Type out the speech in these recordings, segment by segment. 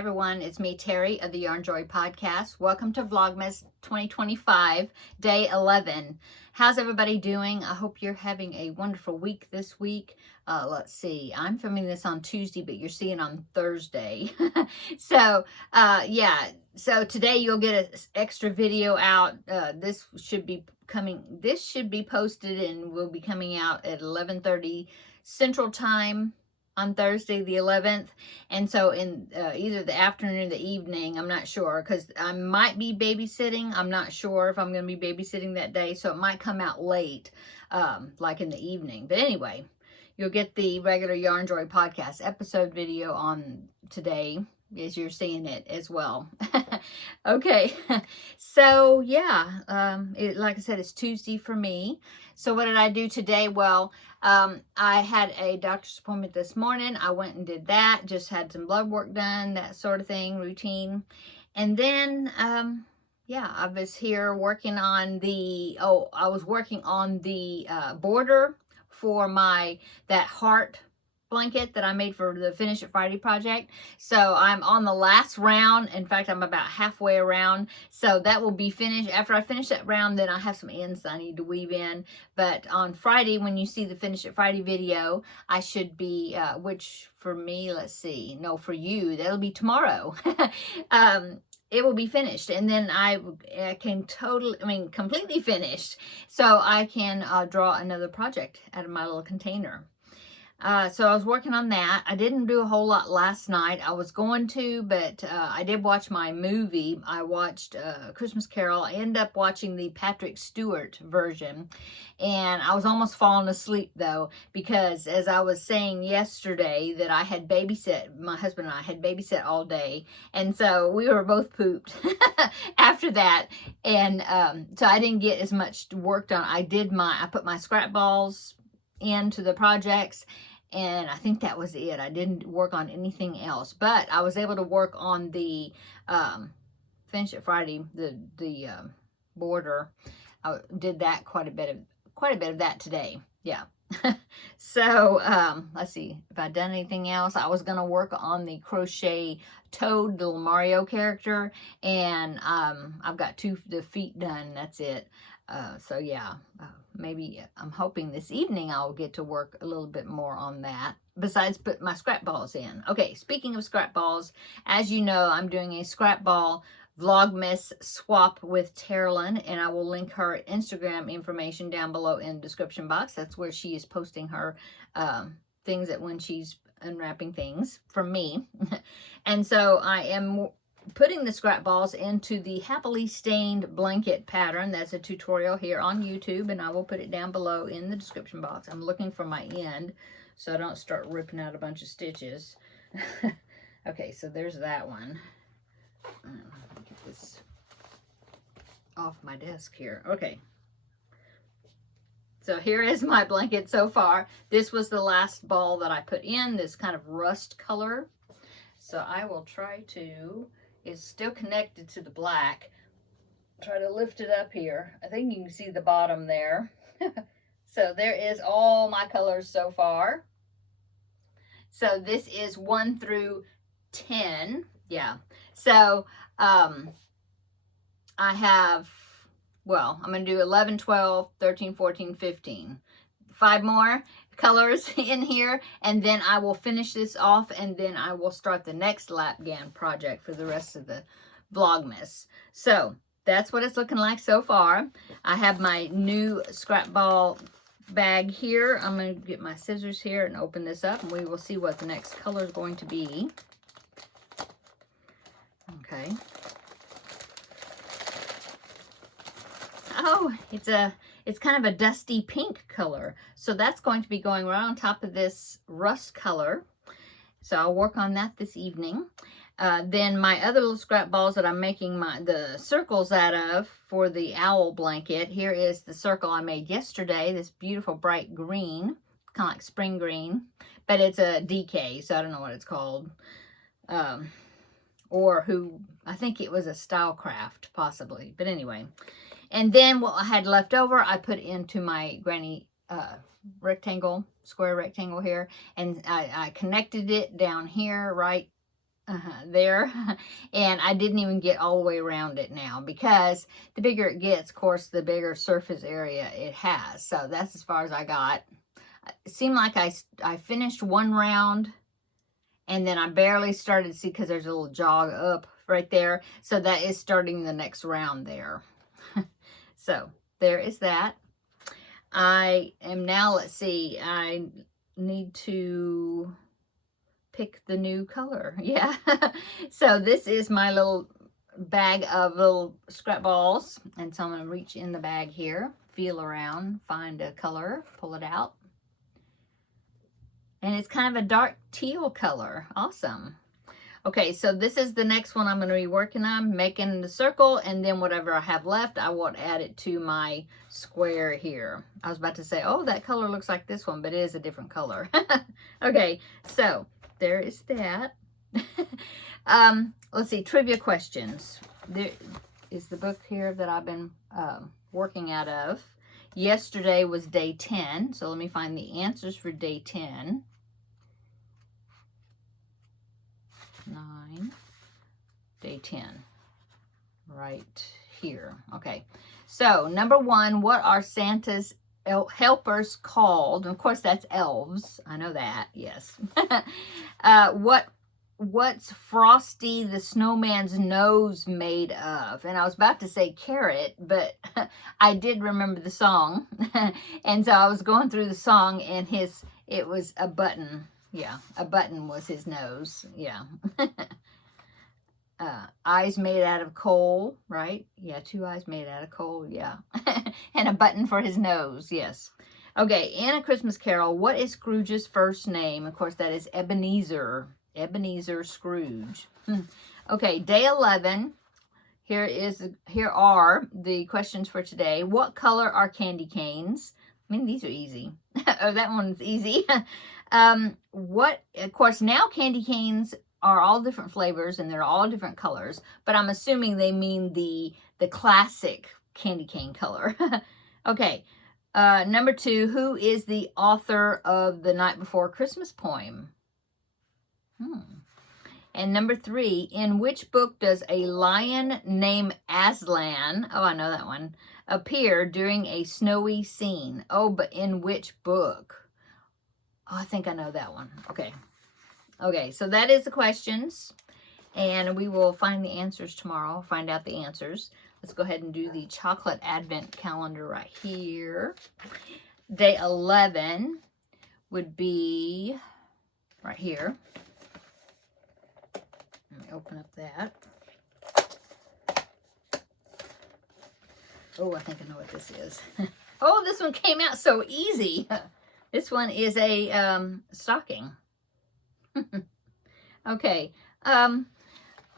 everyone, it's me, Terry of the Yarn Joy Podcast. Welcome to Vlogmas 2025, day 11. How's everybody doing? I hope you're having a wonderful week this week. Let's see, I'm filming this on Tuesday, but you're seeing on Thursday. So today you'll get an extra video out. This should be posted and will be coming out at 11:30 Central Time on Thursday the 11th, and so in either the afternoon or the evening, I'm not sure, because I might be babysitting. I'm not sure if I'm going to be babysitting that day, so it might come out late, like in the evening. But anyway, you'll get the regular Yarn Joy podcast episode video on today as you're seeing it as well. Okay, so yeah, like I said, it's Tuesday for me. So what did I do today? Well, I had a doctor's appointment this morning. I went and did that, just had some blood work done, that sort of thing, routine. And then, I was here working on the, border for that heart blanket that I made for the Finish It Friday project. So I'm on the last round. In fact, I'm about halfway around. So that will be finished. After I finish that round, then I have some ends I need to weave in. But on Friday, when you see the Finish It Friday video, I should be, which for me, for you, that'll be tomorrow. It will be finished, and then I can completely finished. So I can draw another project out of my little container. So I was working on that. I didn't do a whole lot last night. I was going to, but I did watch my movie. I watched Christmas Carol. I ended up watching the Patrick Stewart version, and I was almost falling asleep though, because as I was saying yesterday that I had my husband and I had babysat all day, and so we were both pooped after that, and so I didn't get as much work done. I put my scrap balls into the projects, and I think that was it. I didn't work on anything else, but I was able to work on the Finish It Friday, the border. I did that quite a bit of that today. Yeah. So let's see if I'd done anything else. I was gonna work on the crochet Toad, little Mario character, and I've got the feet done. That's it. So yeah, maybe I'm hoping this evening I'll get to work a little bit more on that, besides put my scrap balls in. Okay, speaking of scrap balls, as you know, I'm doing a scrap ball Vlogmas swap with Terrilyn, and I will link her Instagram information down below in the description box. That's where she is posting her things when she's unwrapping things from me. And so I am putting the scrap balls into the Happily Stained blanket pattern. That's a tutorial here on YouTube, and I will put it down below in the description box. I'm looking for my end so I don't start ripping out a bunch of stitches. Okay, so there's that one. Get this off my desk here. Okay. So here is my blanket so far. This was the last ball that I put in, this kind of rust color. So I will try to, it's still connected to the black. Try to lift it up here. I think you can see the bottom there. So there is all my colors so far. So this is 1 through 10. Yeah. So I have, I'm going to do 11, 12, 13, 14, 15. 5 more colors in here, and then I will finish this off, and then I will start the next lap gown project for the rest of the Vlogmas. So that's what it's looking like so far. I have my new scrap ball bag here. I'm going to get my scissors here and open this up, and we will see what the next color is going to be. Okay. Oh, it's kind of a dusty pink color. So that's going to be going right on top of this rust color. So I'll work on that this evening. Then my other little scrap balls that I'm making the circles out of for the owl blanket. Here is the circle I made yesterday, this beautiful bright green, kind of like spring green, but it's a DK, so I don't know what it's called. I think it was a style craft, possibly, but anyway. And then what I had left over, I put into my granny square rectangle here, and I connected it down here right there. And I didn't even get all the way around it now, because the bigger it gets, of course, the bigger surface area it has. So that's as far as I got. It seemed like I finished one round, and then I barely started to see, because there's a little jog up right there. So that is starting the next round there. So there is that. I am now, let's see, I need to pick the new color. Yeah. So this is my little bag of little scrap balls. And so I'm going to reach in the bag here, feel around, find a color, pull it out. And it's kind of a dark teal color. Awesome. Okay, so this is the next one I'm going to be working on, making the circle, and then whatever I have left, I will add it to my square here. I was about to say, oh, that color looks like this one, but it is a different color. Okay, so there is that. Let's see, trivia questions. There is the book here that I've been working out of. Yesterday was day 10, so let me find the answers for day 10. 9, day 10, right here. Okay, so number 1, what are Santa's helpers called? And of course, that's elves. I know that, yes. What's Frosty the Snowman's nose made of? And I was about to say carrot, but I did remember the song. And so I was going through the song, and it was a button. Yeah, a button was his nose. Yeah. Eyes made out of coal, right? Yeah, 2 eyes made out of coal, yeah. And a button for his nose, yes. Okay, in A Christmas Carol, what is Scrooge's first name? Of course, that is Ebenezer. Ebenezer Scrooge. Okay, day 11. Here are the questions for today. What color are candy canes? I mean, these are easy. Oh, that one's easy. Of course, now candy canes are all different flavors, and they're all different colors, but I'm assuming they mean the classic candy cane color. Okay, number 2, who is the author of The Night Before Christmas poem? And number 3, in which book does a lion named Aslan, oh, I know that one, appear during a snowy scene? Oh, but in which book? Oh, I think I know that one. Okay. Okay, so that is the questions, and we will find the answers tomorrow, find out the answers. Let's go ahead and do the chocolate advent calendar right here. Day 11 would be right here. Let me open up that. Oh, I think I know what this is. Oh, this one came out so easy. This one is a stocking. Okay,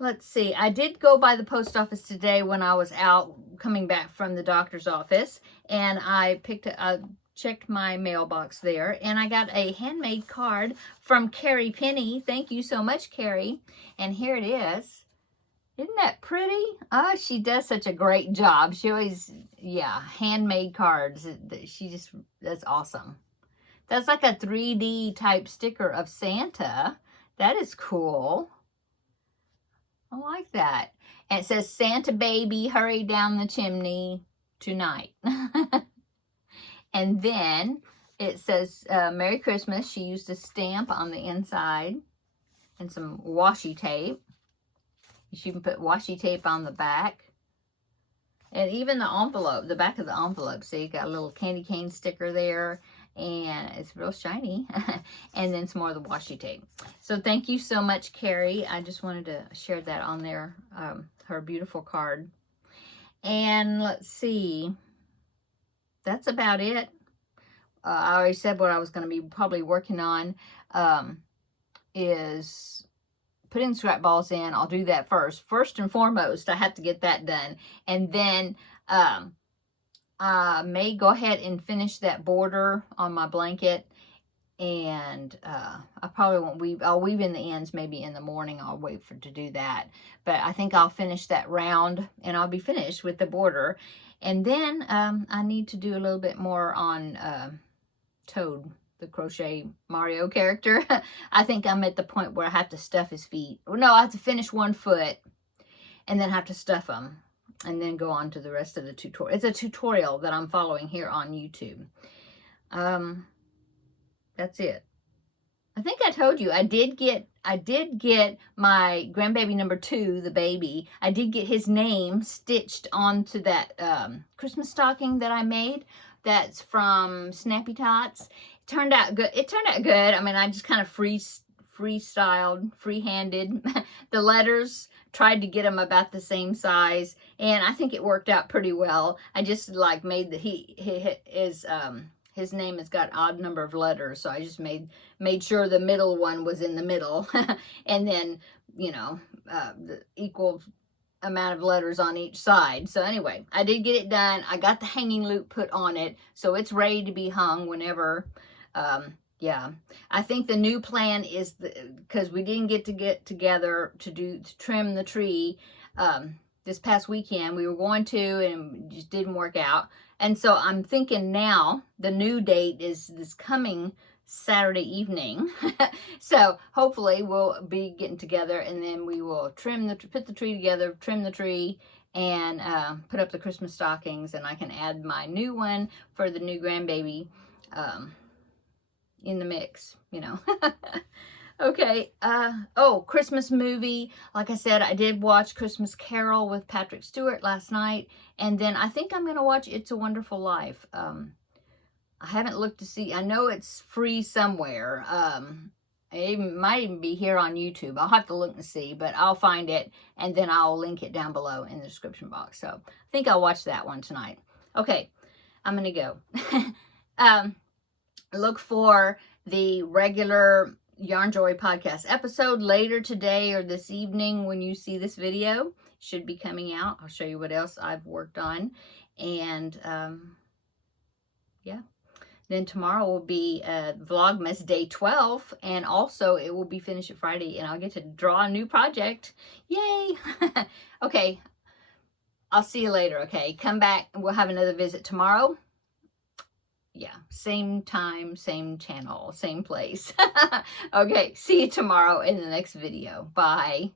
let's see. I did go by the post office today when I was out coming back from the doctor's office, and I checked my mailbox there, and I got a handmade card from Carrie Penny. Thank you so much, Carrie. And here it is. Isn't that pretty? Oh, she does such a great job. She always, yeah, handmade cards. That's awesome. That's like a 3D type sticker of Santa. That is cool. I like that. And it says, Santa baby, hurry down the chimney tonight. And then it says, Merry Christmas. She used a stamp on the inside and some washi tape. She can put washi tape on the back. And even the envelope, the back of the envelope. See, you got a little candy cane sticker there. And it's real shiny. And then some more of the washi tape. So thank you so much, Carrie. I just wanted to share that on there. Her beautiful card. And let's see. That's about it. I already said what I was going to be probably working on is putting scrap balls in. I'll do that first. First and foremost, I have to get that done. And then I may go ahead and finish that border on my blanket. And I probably won't weave. I'll weave in the ends maybe in the morning. I'll wait to do that. But I think I'll finish that round and I'll be finished with the border. And then I need to do a little bit more on Toad. the crochet Mario character. I think I'm at the point where I have to stuff his feet. No, I have to finish one foot and then have to stuff them and then go on to the rest of the tutorial. It's a tutorial that I'm following here on YouTube. That's it. I think I told you I did get my grandbaby number 2, the baby. I did get his name stitched onto that Christmas stocking that I made. That's from Snappy Tots. It turned out good. I mean, I just kind of freestyled, freehanded the letters. Tried to get them about the same size, and I think it worked out pretty well. I just like made his name has got odd number of letters, so I just made sure the middle one was in the middle, and then, you know, the equal amount of letters on each side. So anyway, I did get it done. I got the hanging loop put on it, so it's ready to be hung whenever. Yeah, I think the new plan is, because we didn't get together to trim the tree this past weekend. We were going to, and it just didn't work out. And so I'm thinking now the new date is this coming Saturday evening. So hopefully we'll be getting together, and then we will put the tree together, trim the tree, and put up the Christmas stockings, and I can add my new one for the new grandbaby in the mix, you know. Okay, oh, Christmas movie. Like I said, I did watch Christmas Carol with Patrick Stewart last night, and then I think I'm going to watch It's a Wonderful Life. I haven't looked to see. I know it's free somewhere. It might even be here on YouTube. I'll have to look and see, but I'll find it, and then I'll link it down below in the description box. So I think I'll watch that one tonight. Okay, I'm going to go. Look for the regular Yarn Joy podcast episode later today or this evening when you see this video. Should be coming out. I'll show you what else I've worked on. And yeah, then tomorrow will be Vlogmas day 12, and also it will be Finish It Friday, and I'll get to draw a new project. Yay! Okay, I'll see you later. Okay, come back and we'll have another visit tomorrow. Yeah, same time, same channel, same place. Okay, see you tomorrow in the next video. Bye.